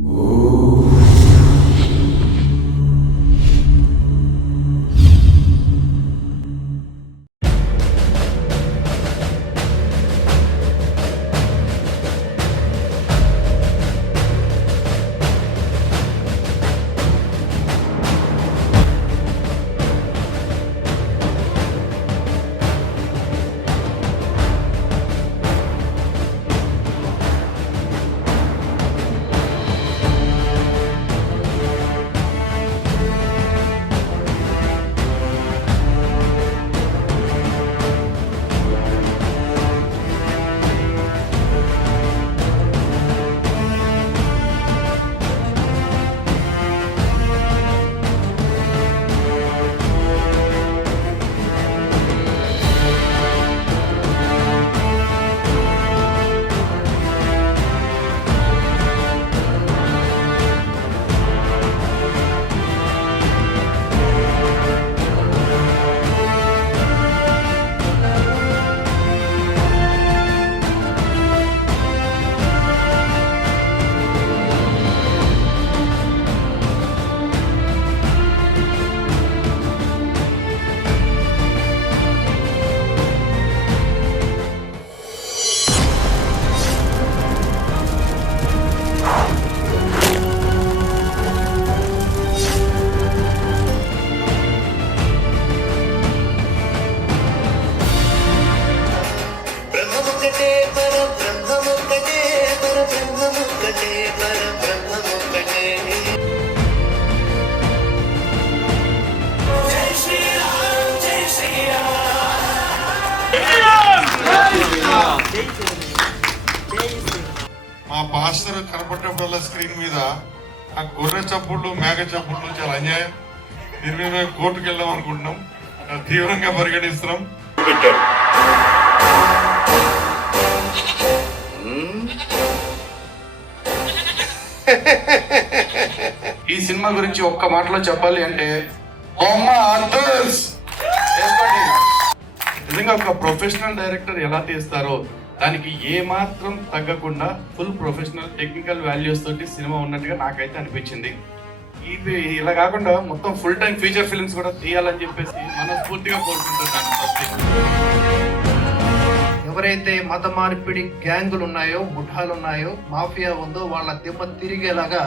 Whoa. మా pastor కనపడినప్పుడల్లా screen మీద ఆ గొర్రె చప్పుళ్ళు మేక చప్పుళ్ళు చాలా అన్యాయం. దీని మీద మేము కోర్టుకు వెళ్దాం అనుకుంటున్నాం. తీవ్రంగా పరిగణిస్తున్నాం. పెట్టారు. ఈ సినిమా గురించి ఒక్క మాటలో చెప్పాలి అంటే బొమ్మ నిజంగా ఒక ప్రొఫెషనల్ డైరెక్టర్ ఎలా తీస్తారో దానికి ఏ మాత్రం తగ్గకుండా ఫుల్ ప్రొఫెషనల్ టెక్నికల్ వాల్యూస్ తోటి సినిమా ఉన్నట్టుగా నాకైతే అనిపించింది. ఇది ఇలా కాకుండా మొత్తం ఫుల్ టైం ఫీచర్ ఫిల్మ్స్ కూడా తీయాలని చెప్పేసి మనస్ఫూర్తిగా కోరుకుంటున్నాను ఎవరైతే మత మార్పిడి గ్యాంగులు ఉన్నాయో ముఠాలు ఉన్నాయో మాఫియా ఉందో వాళ్ళ దెబ్బ తిరిగేలాగా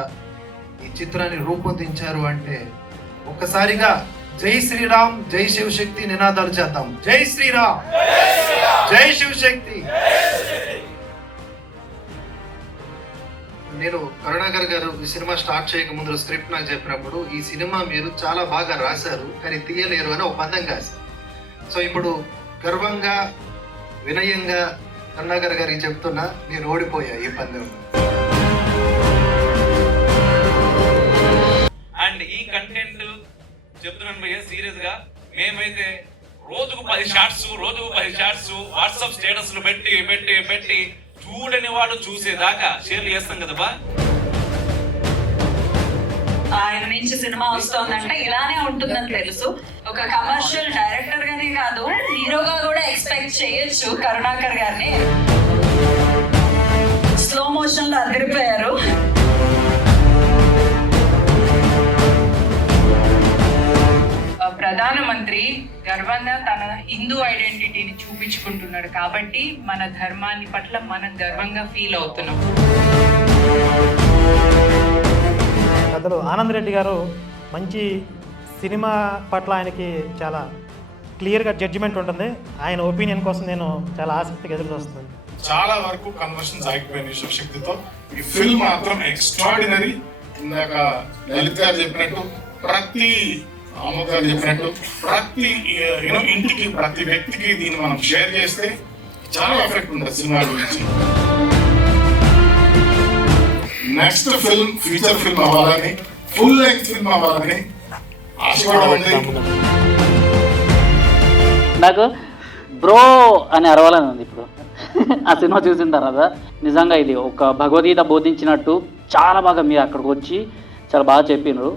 ఈ చిత్రాన్ని రూపొందించారు అంటే ఒక్కసారిగా జై శ్రీరామ్ జై శివశక్తి నినాదాలు చేద్దాం. జై శ్రీరామ్. జై శివశక్తి. నేను కరుణాకర్ గారు ఈ సినిమా స్టార్ట్ చేయక ముందు స్క్రిప్ట్ నాకు చెప్పినప్పుడు ఈ సినిమా మీరు చాలా బాగా రాశారు కానీ తీయలేరు అని ఒక పదం కాశారు. సో ఇప్పుడు గర్వంగా వినయంగా కరుణాకర్ గారికి చెప్తున్నా నేను ఓడిపోయా ఈ పందెంలో. చెప్తున్నాను భయ్య సీరియస్గా మేమైతే రోజుకు పది షార్ట్స్ రోజుకు పది షార్ట్స్ వాట్సాప్ స్టేటస్ పెట్టి పెట్టి పెట్టి చూడని వాడు చూసేదాకా షేర్లు చేస్తాం కదా బా. ఆయన నుంచి సినిమా వస్తోందంటే ఇలానే ఉంటుందని తెలుసు. ఒక కమర్షియల్ డైరెక్టర్ గానే కాదు హీరోగా కూడా ఎక్స్పెక్ట్ చేయొచ్చు కరుణాకర్ గారిని. స్లో మోషన్లో అదిరిపోయారు. ప్రధానమంత్రి గర్వంగా తన హిందూ ఐడెంటిటీని చూపించుకుంటున్నాడు కాబట్టి మన ధర్మాన్ని పట్ల మనం గర్వంగా ఫీల్ అవుతున్నాం. పెద్దలు ఆనంద్ రెడ్డి గారు మంచి సినిమా పట్ల ఆయనకి చాలా క్లియర్గా జడ్జిమెంట్ ఉంటుంది. ఆయన ఒపీనియన్ కోసం నేను చాలా ఆసక్తిగా ఎదురు చూస్తున్నాను. చాలా వరకు కన్వర్షన్స్ ఆగిపోయినాయి శివశక్తితో. ఈ ఫిల్మ్ మాత్రం ఎక్స్ట్రాడినరీ ఇందాక లలిత్ గారు చెప్పినట్టు ప్రతి ఆమోద్ గారు చెప్పినట్టు ప్రతి యూనో ఇంటికి ప్రతి వ్యక్తికి దీన్ని మనం షేర్ చేస్తే చాలా ఎఫెక్ట్ ఉంటుంది సినిమా గురించి. నెక్స్ట్ ఫిల్మ్ ఫ్యూచర్ ఫిల్మ్ అవ్వాలని ఫుల్ లెంగ్త్ ఫిల్మ్ అవ్వాలని ఆశ కూడా ఉంది. నాకు బ్రో అని అరవాలని ఉంది ఇప్పుడు. ఆ సినిమా చూసిన తర్వాత నిజంగా ఇది ఒక భగవద్గీత బోధించినట్టు చాలా బాగా మీరు అక్కడికి వచ్చి చాలా బాగా చెప్పినారు.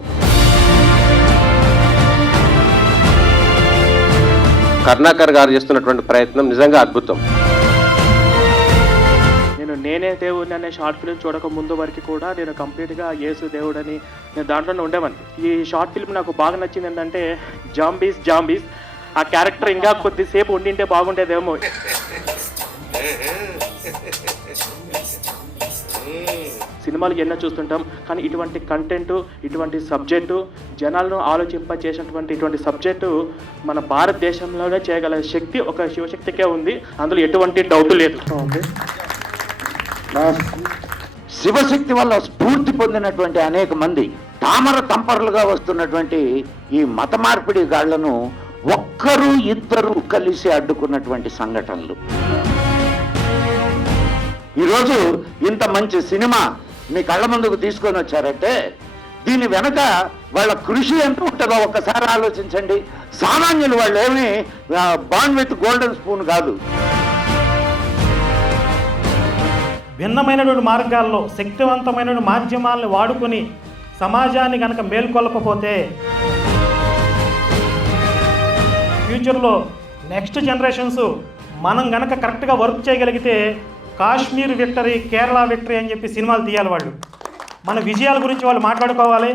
కరుణాకర్ గారు చేస్తున్నటువంటి ప్రయత్నం నిజంగా అద్భుతం. నేను నేనే దేవుడిని అనే షార్ట్ ఫిల్మ్ చూడక ముందు వరకు కూడా నేను కంప్లీట్గా యేసు దేవుడని నేను దాంట్లోనే ఉండేవాడిని. ఈ షార్ట్ ఫిల్మ్ నాకు బాగా నచ్చింది ఏంటంటే జాంబీస్ జాంబీస్. ఆ క్యారెక్టర్ ఇంకా కొద్దిసేపు ఉండింటే బాగుండేదేమో. సినిమాలు ఎన్నో చూస్తుంటాం కానీ ఇటువంటి కంటెంట్ ఇటువంటి సబ్జెక్టు జనాలను ఆలోచింప చేసినటువంటి ఇటువంటి సబ్జెక్టు మన భారతదేశంలోనే చేయగల శక్తి ఒక శివశక్తికే ఉంది. అందులో ఎటువంటి డౌట్ లేదు. శివశక్తి వల్ల స్ఫూర్తి పొందినటువంటి అనేక మంది తామర తంపరులుగా వస్తున్నటువంటి ఈ మత మార్పిడి గాళ్ళను ఒక్కరు ఇద్దరు కలిసి అడ్డుకున్నటువంటి సంఘటనలు. ఈరోజు ఇంత మంచి సినిమా మీ కళ్ళ ముందుకు తీసుకొని వచ్చారంటే దీని వెనక వాళ్ళ కృషి ఎంత ఉంటుందో ఒక్కసారి ఆలోచించండి. సామాన్యులు వాళ్ళు ఏమి బాండ్ విత్ గోల్డెన్ స్పూన్ కాదు. భిన్నమైనటువంటి మార్గాల్లో శక్తివంతమైనటువంటి మాధ్యమాలను వాడుకొని సమాజాన్ని కనుక మేల్కొల్పపోతే ఫ్యూచర్లో నెక్స్ట్ జనరేషన్స్ మనం గనక కరెక్ట్గా వర్క్ చేయగలిగితే కాశ్మీర్ విక్టరీ కేరళ విక్టరీ అని చెప్పి సినిమాలు తీయాలి వాళ్ళు. మన విజయాల గురించి వాళ్ళు మాట్లాడుకోవాలి.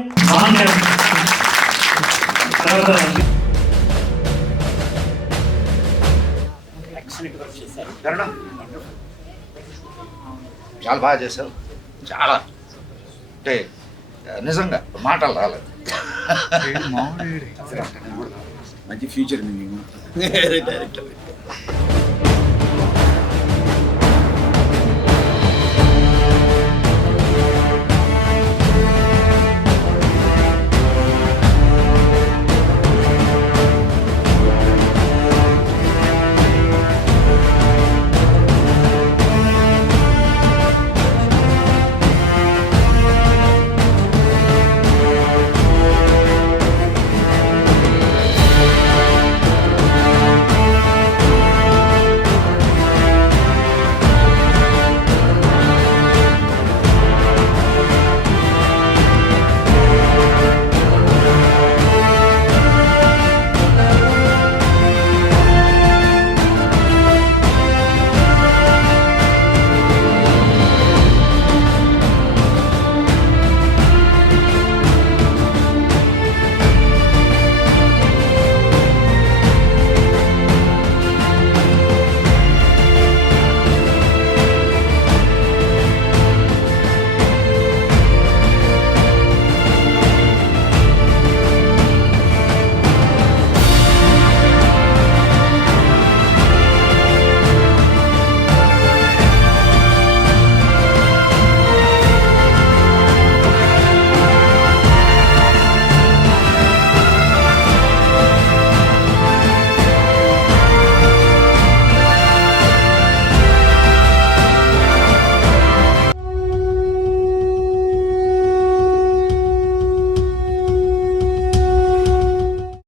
చాలా బాగా చేశారు. చాలా. అంటే నిజంగా మాటలు రాలేదు. మంచి ఫ్యూచర్ మీకు